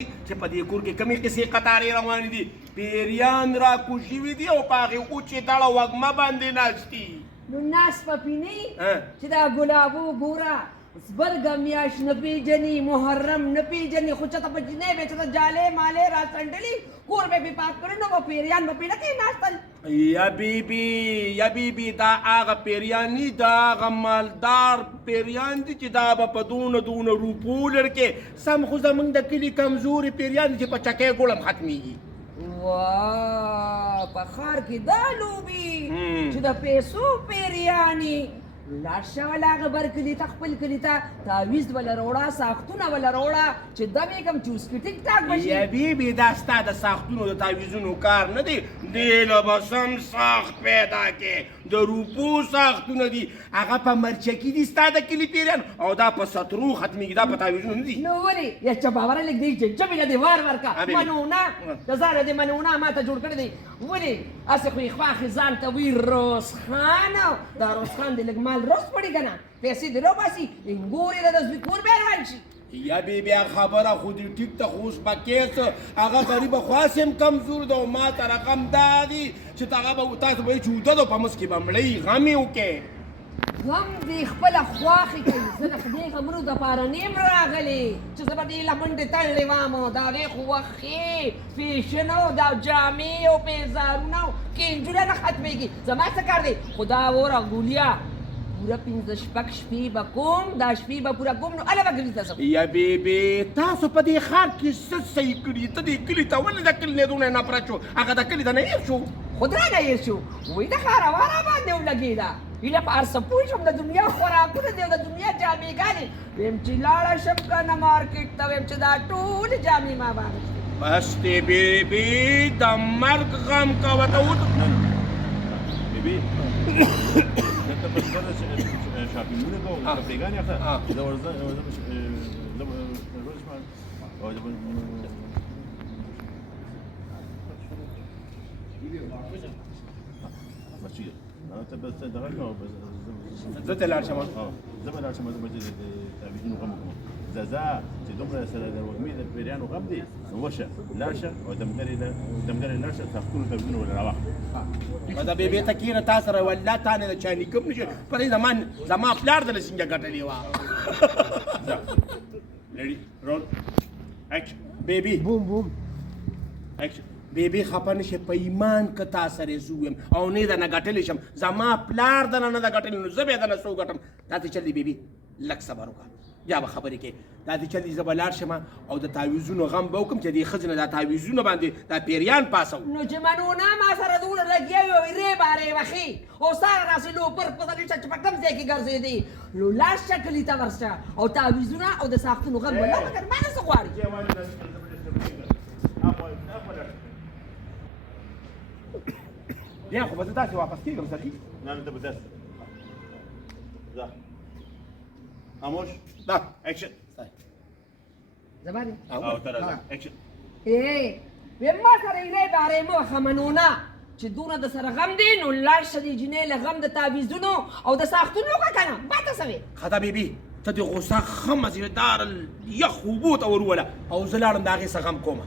چې په دې کور کې کمې قصې قطارې روانې دي پیریان را کوشوي دي او په هغې اوچې دړه وږمه باندې ناست دي نو ناس پپینی چې دا ګلابو ګوره زبرګه میاشت نه پیژني محرم نه پیژني خو چېته په جنۍ به چېته جالې مالې را څنډلي کور به پې پاک کړی نو به پیریان به پې نه کوي ناستل یا بیبي دا هغه پیریان دي دا هغه مالدار پیریان دي چې دا به په دونه روپو لړکې سم خو زموږ د کلي کمزوري پیریان دي چې په چکۍ ګوړم ختمیږي واه په ښار کې دا لوبي چې د پیسو پیریانې لاړ شه ولا هغه بر کلي ته خپل کلي ته تعویض وله راوړه ساختونه وله راوړه چې دم یې کم چوس کړي ټیک ټاک به شي یا بیبي دا ستا د ساختونو د تعویضونو کار نه دی دې له به سم ساخت پیدا کې د روپو ساختونه دي هغه په مرچکي دي ستا د کلي پیریان او دا په سطرو ختمیږي دا په تعویضونو نه دي نو ولې یا چباوره لږ دی چې جبې نه دې وار ورکه منونه د ځانه دې منونه ما ته جوړ کړی دی ولې هسې خو یې خواښې ځان ته وي روزخان دا روزخان دې لږ مال روز پړي که نه پیسې دې راوباسي انګور یې د زوی کور بیا روان شي یا بیبي خبره خو دې ټیک ته خو اوس به کیس هغه غریبه خو هسې هم کمزور ده او ما ته رقم دا دي چې هغه به تاسو به وایي چې اوده ده په منځ کې به مړی غم یې وکړې غم دې خپله خواښې کوي زه د خدای غمونو دپاره نیم راغلی چې زه به دې له منډې تړلې وم د هغې خو وخت ښې فیشن او دا جامې او پیزارونه او کنجونه نه ختمېږي زما څه کار دی خو دا وره ګولیا پوره 15 شپږ شپې به کوم دا شپې به پوره کوم نو هله به کلي ته ځم یا بیبي تاسو په دې ښار کې څه صحیح کړي ته دې کلي ته ولې د کلي نه دونه نفرت شو هغه د کلي ته نه هېر شو خو درانه هېر شو وایي د ښارواره باندې ولګېده هیله په هر څه پوه شم د دنیا خوراکونه دي او د دنیا جامېګانې ویم چې لاړه شم که نه مارکېټ ته ویم چې دا ټولې جامې ما واخیستې بس دې بیبي د مرګ غم کوه ته بیبي دلته په سره شاپینګونه کوو کپړېګانې اخله زه ورځم زه ته لاړ شم زه به لاړ شم زه به د تعویضونو غم وکړم زه چې دومره سره د وږمې د پیریانو غم دی نو وشه لاړ شه او دمګرې لاړ شه ساختونو تعویضونه ور راواخله دا بیبي ته کېنه تا سره والله تا نه د چا نیکه هم نشي په دې زما پلار دله څنګه ګټلې وه ریډي رول اکشن بیبي بوم بوم اکشن بیبي خفه نه شي په ایمان که تا سره زه ویم او نه یې درنه ګټلی شم زما پلار دنه نه ده ګټلی نو زه به یې درنه څو ګټم دا ته چل دی بیبي لږ صبر وکړه بیا به خبرې کوې دا دې چل دی زه به لاړ شم او د تعویضونو غم به وکړم چې دې ښځې نه دا تعویضونه باندې دا پیریان پاسو نو چې منونه ما سره دونه لګیا وي او ری بارې وخي او ساره راسې لوپر پته نشته چې په کوم ځای کې ګرځېدې نو لاړ شه کلي ته ورشه او تعویضونه او د ساختونو غم ولا مګر ما نه څه غواړي بیا خو به زه داسې واپس کېږم سړي نه ته به داسې ځه خاموش دا اکشن زبانې او ته راځه اکشن ویم ما سره یې ری بارې مه وخه منونه چې دونه د سره غم دی نو لاړ شه دې جینۍ له غم د تعویضونو او د ساختونو وکړه که نه ما ته څه وې خدا بیبي ته د غوسه ښه مزېدار یخ اوبو ته وروله او زه لاړم د هغې څه غم کومه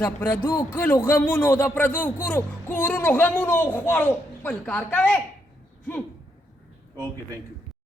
د پردو کلو غمونو د پردو کورونو غمونو خوړو خپل کار کوې اوکې تھینک یو